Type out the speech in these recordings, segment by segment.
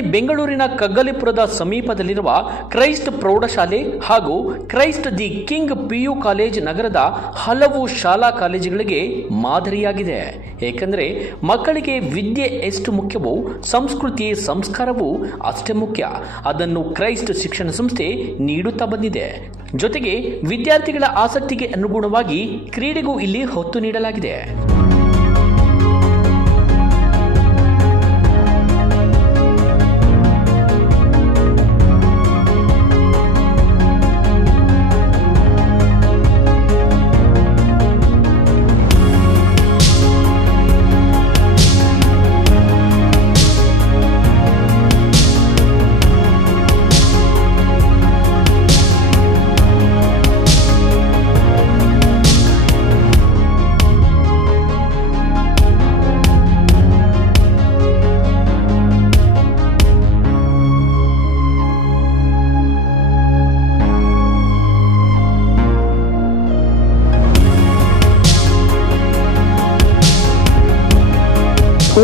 ರಾಜಧಾನಿ ಬೆಂಗಳೂರಿನ ಕಗ್ಗಲಿಪುರದ ಸಮೀಪದಲ್ಲಿರುವ ಕ್ರೈಸ್ಟ್ ಪ್ರೌಢಶಾಲೆ ಹಾಗೂ Christ the king PU college ನಗರದ ಹಲವು ಶಾಲಾ ಕಾಲೇಜುಗಳಿಗೆ ಮಾದರಿಯಾಗಿದೆ. ಏಕೆಂದರೆ ಮಕ್ಕಳಿಗೆ ವಿದ್ಯೆ ಎಷ್ಟು ಮುಖ್ಯವೋ ಸಂಸ್ಕೃತಿ ಸಂಸ್ಕಾರವೂ ಅಷ್ಟೇ ಮುಖ್ಯ. ಅದನ್ನು ಕ್ರೈಸ್ಟ್ ಶಿಕ್ಷಣ ಸಂಸ್ಥೆ ನೀಡುತ್ತಾ ಬಂದಿದೆ. ಜೊತೆಗೆ ವಿದ್ಯಾರ್ಥಿಗಳ ಆಸಕ್ತಿಗೆ ಅನುಗುಣವಾಗಿ ಕ್ರೀಡೆಗೂ ಇಲ್ಲಿ ಒತ್ತು ನೀಡಲಾಗಿದೆ.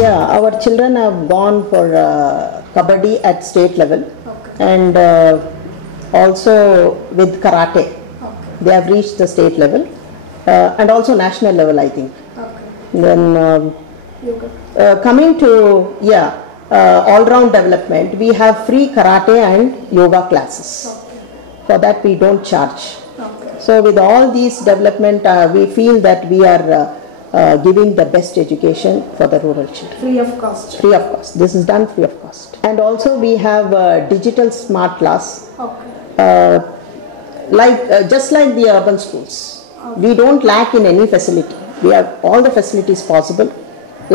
Yeah, our children have gone for kabaddi at state level, and also with karate. They have reached the state level, and also national level, I think. Then coming to all-round development, we have free karate and yoga classes. For that we don't charge. So with all these development, we feel that we are giving the best education for the rural children. Free of cost. Free of cost. This is done free of cost. And also we have digital smart class. Just like the urban schools. We don't lack in any facility. We have all the facilities possible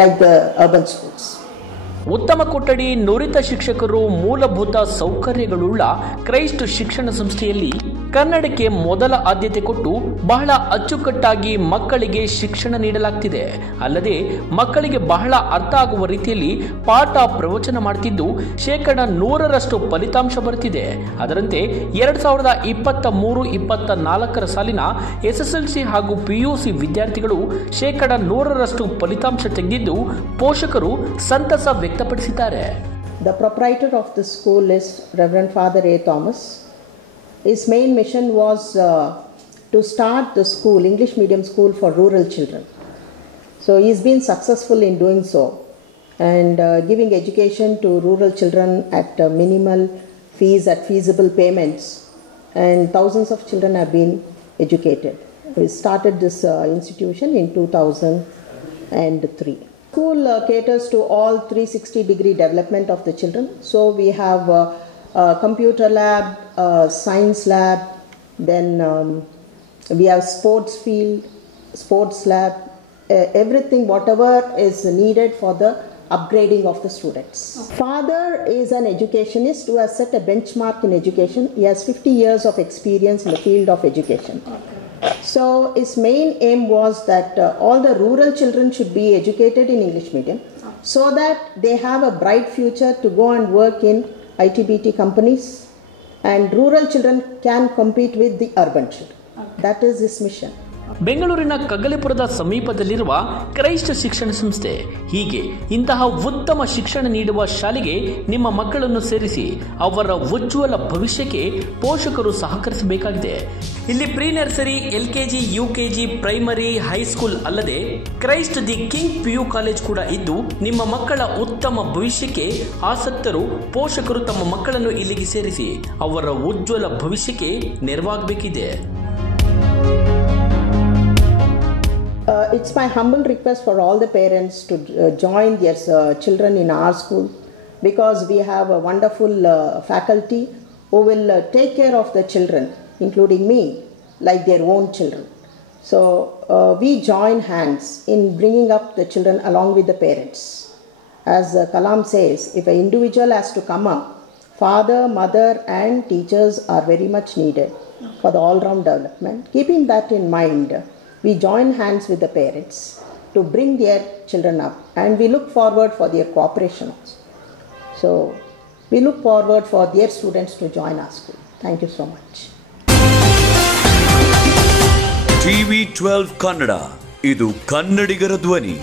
like the urban schools. ಉತ್ತಮ ಕೊಠಡಿ, ನುರಿತ ಶಿಕ್ಷಕರು, ಮೂಲಭೂತ ಸೌಕರ್ಯಗಳುಳ್ಳ Christ ಶಿಕ್ಷಣ ಸಂಸ್ಥೆಯಲ್ಲಿ ಕನ್ನಡಕ್ಕೆ ಮೊದಲ ಆದ್ಯತೆ ಕೊಟ್ಟು ಬಹಳ ಅಚ್ಚುಕಟ್ಟಾಗಿ ಮಕ್ಕಳಿಗೆ ಶಿಕ್ಷಣ ನೀಡಲಾಗ್ತಿದೆ. ಅಲ್ಲದೆ ಮಕ್ಕಳಿಗೆ ಬಹಳ ಅರ್ಥ ಆಗುವ ರೀತಿಯಲ್ಲಿ ಪಾಠ ಪ್ರವಚನ ಮಾಡುತ್ತಿದ್ದು 100% ಫಲಿತಾಂಶ ಬರುತ್ತಿದೆ. ಅದರಂತೆ 2023-24 ಸಾಲಿನ SSLC ಹಾಗೂ PUC ವಿದ್ಯಾರ್ಥಿಗಳು 100% ಫಲಿತಾಂಶ ತೆಗೆದಿದ್ದು ಪೋಷಕರು ಸಂತಸ ವ್ಯಕ್ತಪಡಿಸಿದ್ದಾರೆ. The proprietor of the school is Reverend Father A. Thomas. His main mission was to start the school, English medium school for rural children. So he's been successful in doing so and giving education to rural children at minimal fees, at feasible payments, and thousands of children have been educated. We started this institution in 2003. School caters to all 360-degree development of the children. So we have computer lab, science lab, then we have sports field, sports lab, everything whatever is needed for the upgrading of the students. Father is an educationist who has set a benchmark in education. He has 50 years of experience in the field of education. So his main aim was that all the rural children should be educated in English medium so that they have a bright future to go and work in ITBT companies, and rural children can compete with the urban children. That is his mission. ಬೆಂಗಳೂರಿನ ಕಗ್ಗಲಿಪುರದ ಸಮೀಪದಲ್ಲಿರುವ Christ ಶಿಕ್ಷಣ ಸಂಸ್ಥೆ ಹೀಗೆ ಇಂತಹ ಉತ್ತಮ ಶಿಕ್ಷಣ ನೀಡುವ ಶಾಲೆಗೆ ನಿಮ್ಮ ಮಕ್ಕಳನ್ನು ಸೇರಿಸಿ ಅವರ ಉಜ್ವಲ ಭವಿಷ್ಯಕ್ಕೆ ಪೋಷಕರು ಸಹಕರಿಸಬೇಕಾಗಿದೆ. ಇಲ್ಲಿ pre nursery, LKG, UKG, primary, high school ಅಲ್ಲದೆ Christ the king PU college ಕೂಡ ಇದ್ದು ನಿಮ್ಮ ಮಕ್ಕಳ ಉತ್ತಮ ಭವಿಷ್ಯಕ್ಕೆ ಆಸಕ್ತರು ಪೋಷಕರು ತಮ್ಮ ಮಕ್ಕಳನ್ನು ಇಲ್ಲಿಗೆ ಸೇರಿಸಿ ಅವರ ಉಜ್ವಲ ಭವಿಷ್ಯಕ್ಕೆ ನೆರವಾಗಬೇಕಿದೆ. It's my humble request for all the parents to join their children in our school, because we have a wonderful faculty who will take care of the children, including me, like their own children. So we join hands in bringing up the children along with the parents. As Kalam says, if an individual has to come up, father, mother and teachers are very much needed for the all-round development. Keeping that in mind, we join hands with the parents to bring their children up, and we look forward for their cooperation also. So we look forward for their students to join our school. Thank you so much. TV12 Kannada, ಇದು ಕನ್ನಡಿಗರ ಧ್ವನಿ.